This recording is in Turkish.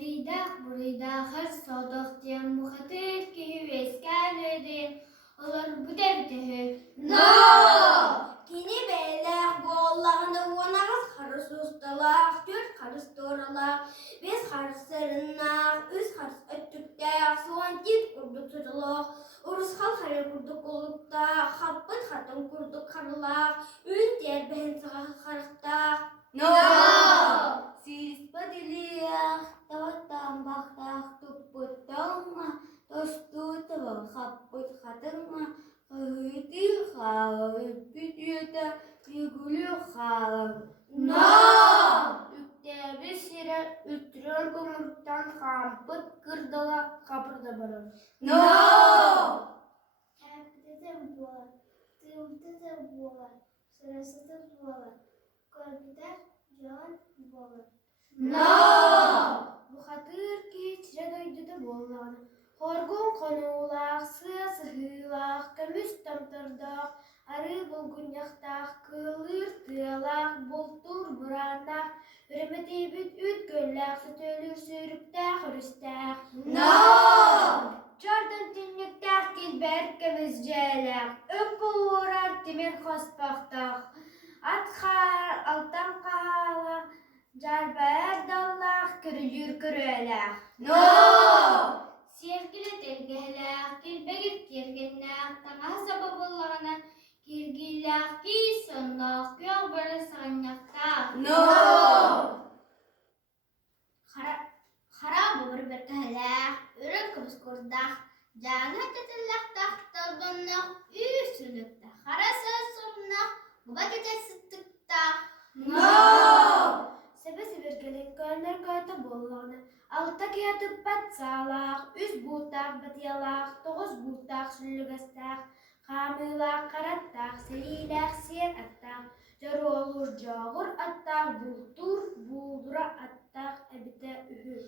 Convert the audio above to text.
Rida burada her sadık diyen muhatir ki veskaledi. Olur bu devdehi. No! Kini beylek bu Allah'ını vonağız karıs ustalak, dört karıs doğralak, biz karıs sarınak, üç karıs öttüktek, soğan git kurdu tutulak, urus hal harı kurdu kolukta, habbet hatın kurdu karılak, ün diğer behin sığa karıkta. No! Siz badiliyah, tavatan baktak, tuputağına, tostu tava habbet hatınma, Hıyti xağır, büdüyede yugulu xağır. No! Ükte bir sire üttürür gümrükten kampıt kırdıla kapırda barır. No! Kalpte de boğar, tığımda da boğar, sırası da boğar, kalpte can boğar. No! Bu hatır ki çire doydu da boğulanı. Horgun konuğulak, sığ sıhılak, kömüs tamtırdak, arı bulgun yaktak, kılır tığalak, bultur buranak, hürmeti büt üt göllak, sütölür sürüktak, hürüstak. No! Jordan tinliktak, dilber kemizcelak, öp uğrar timir hospaktak, at xar, altan kahalak, jarber dallak, kürülür kürülak. No! Sevgili delgehlak, kilbegit kirgennak, tanga sababullana, kirgilak, kisonnak, yolbara sanyakta. No! Harap olur bir kahlak, ürün kıbız kurdak, cana tetillak tahtaldonnak, üsülükta, harasız sunnak, guba gece sıttıkta. No! Sebesi bir gelin gönler köyde bollağına, altta kiyatıp bat sağlaq, üç buğtaq batıyalaq, toğuz buğtaq süllügestaq, kamılaq karattaq, selilaq siyer attaq, jarı olur jağır attaq, bultur buldura attaq, ebite ühür.